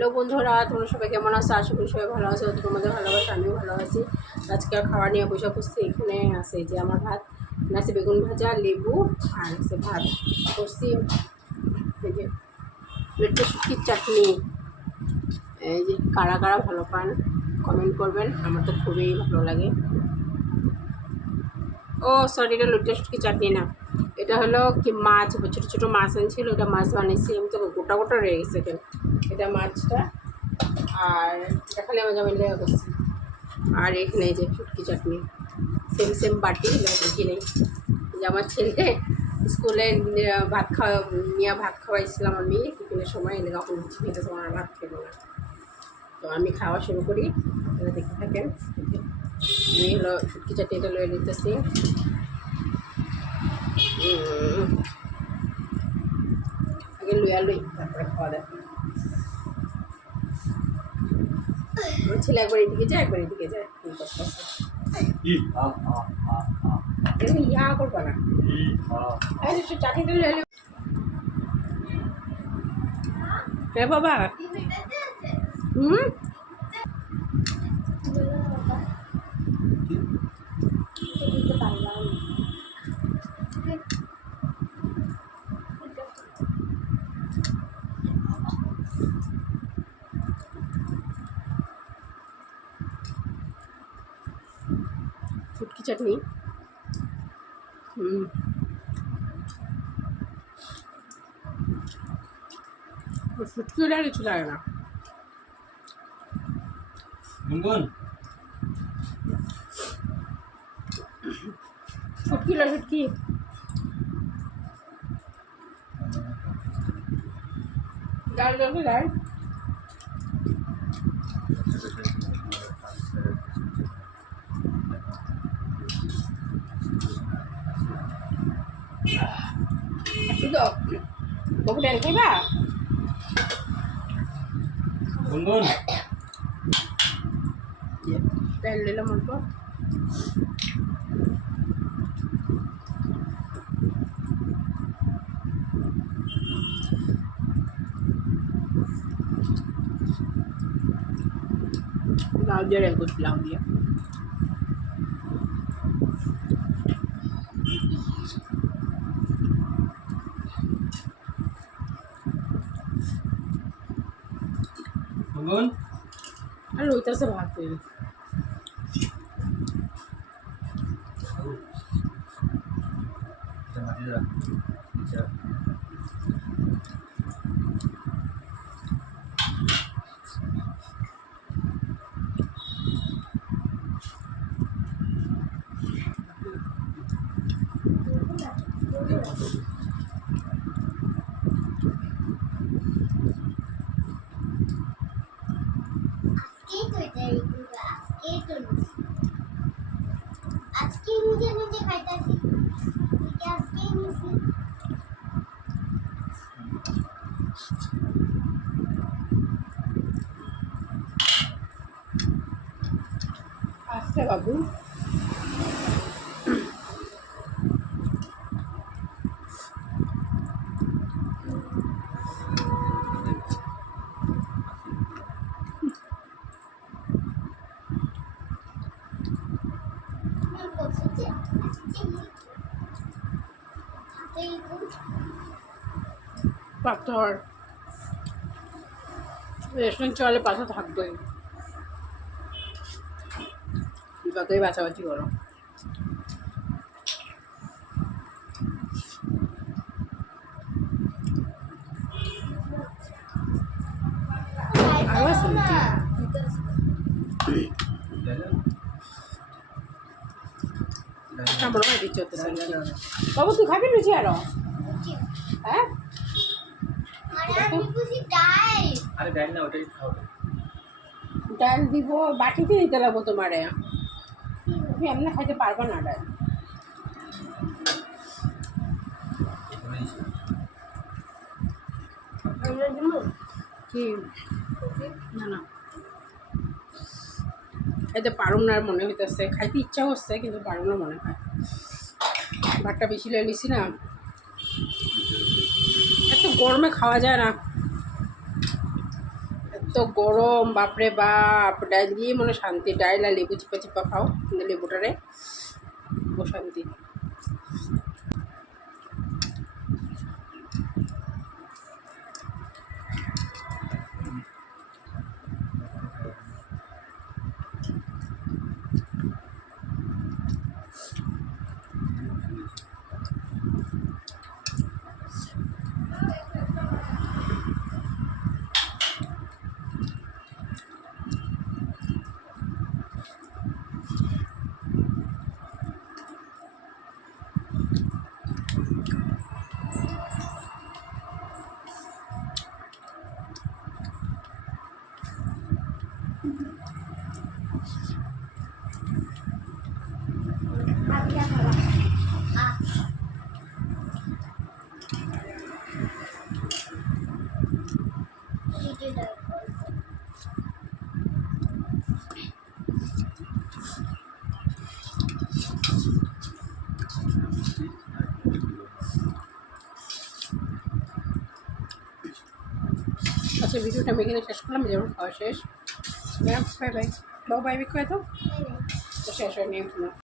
Hello বন্ধুরা, তোমরা সবাই কেমন আছো? আশা করি সবাই ভালো আছো। তোমাদের ভালোবাসা, আমিও ভালো আছি। আজকে খাওয়া নিয়ে বসে করছি। এখানে আছে যে আমার ভাত আছে, বেগুন ভাজা, লেবু আর আছে ভাত করছি। এই যে পেটে শুকির চাটনি। এই যে কারা কারা ভালো পান কমেন্ট করবেন, আমার তো খুবই ভালো লাগে। ও সরি, এটা লুটে শুটকি চাটনি না, এটা হলো কি মাছ, ছোটো ছোটো মাছ আনছিল, এটা মাছ বানিয়েছি আমি, তো গোটা গোটা রয়ে গেছে কেন এটা মাছটা। আর এটা খালি আমার জামাই লেগে করছি। আর এখানে যে শুটকি চাটনি, সেম সেম বাটি দেখি নেই যে আমার ছেলে স্কুলে ভাত খাওয়া নিয়ে ভাত খাওয়াইছিলাম আমি টিফিনের সময়, এলে কখন খেতে সময় আর ভাত খেলো না। তো আমি খাওয়া শুরু করি, এটা দেখে থাকেন। আমি হলো শুটকি চাটনিটা লয়ে নিতেছি। আগে লুয়া লই, তারপরে খাওয়া দাওয়া। আমার ছেলে একবার এদিকে যায়, একবার এদিকে যায়, কি করতে ইয়া করবো না। চাটনিটা লুয়া লই। হ্যাঁ বাবা, শুটকি চাটনি। শুটকি ওটা কিছু লাগে না। শুটকি না শুটকি, ডাল ডাল ডাল। তো তোকে ডাল খাইবা? ডাল নিলাম অল্প। লাউ দিয়ে রেল করছি, লাউ দিয়ে। আর ওইটাছে ভাত তৈরি। আজকে নিজে নিজে খাইতেছি, আজকে নিছি। আচ্ছা বাবু, পাথর রেস্টুরেন্ট চলে, পাথর থাকবেই, যতই বাছাবাছি করো। আরও আছে নাকি? আমার ভাই দিচ্ছে হতে বাবু, তুই খাবি লুচি আরো? হ্যাঁ, ডাল দিব, বাটিতে দিতে লাগবো তোমারে, তুমি এমনি খাইতে পারবো না ডাল। কি না না, খাইতে পারুম না মনে হইতেছে, খাইতে ইচ্ছা করছে কিন্তু পারুম না মনে হয়। ভাতটা বেশি লে নিছি না, এত গরমে খাওয়া যায় না, এত এত গরম বাপরে বাপ, ডাইল দিয়ে মনে হয় শান্তি, ডাইল আর লেবু চিপা চিপা খাও, কিন্তু লেবুটারে ও শান্তি। আচ্ছা খাওয়া ভিডিওটা আচ্ছা, ভিডিওটা আমি এখানে শেষ করলাম, যেমন খাওয়া শেষ। বাই বাই, বাই বাই, বিক্রয় তো শেষ হয়নি এখনো।